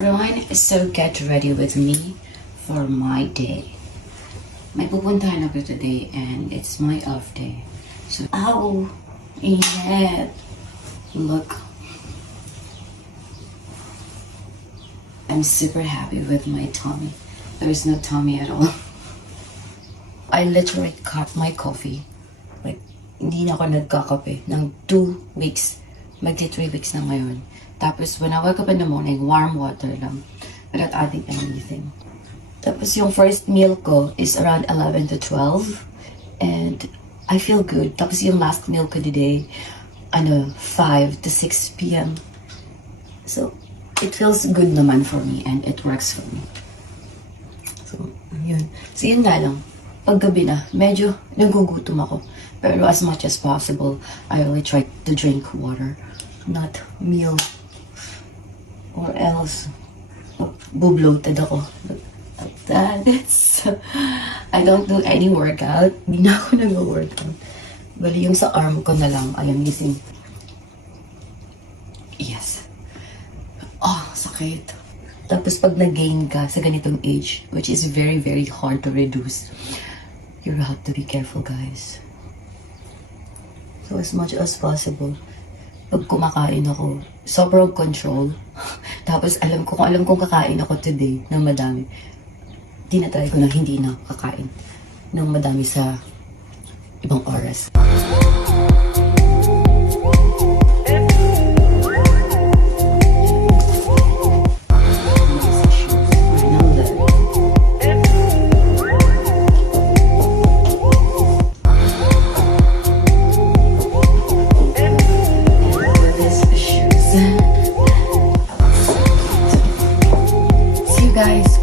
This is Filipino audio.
Everyone, so get ready with me for my day. May pupuntahan ako today and it's my off day. So, ow! Init! Look. I'm super happy with my tummy. There's no tummy at all. I literally cut my coffee. Like, hindi na ako nagkakape ng 2 weeks. Magti 3 weeks na ngayon. Tapos, when I wake up in the morning, warm water lang. Without adding anything. Tapos, yung first meal ko is around 11 to 12. And I feel good. Tapos, yung last meal ko today, 5 to 6 p.m. So, it feels good naman for me and it works for me. So, yun. So, yun nga lang. Paggabi na, medyo nagugutom ako. Pero as much as possible, I really try to drink water. Not meal. Or else, bubloated ako. Like that. I don't do any workout. Hindi na ako nag-workout. Bali yung sa arm ko na lang, I am using. Yes. Oh, sakit. Tapos pag nag-gain ka sa ganitong age, which is very, very hard to reduce, you have to be careful, guys. So as much as possible, pag kumakain ako, sobrang control. Tapos alam kong kakain ako today ng madami. Tinatry ko na hindi na kakain ng madami sa ibang oras. Guys,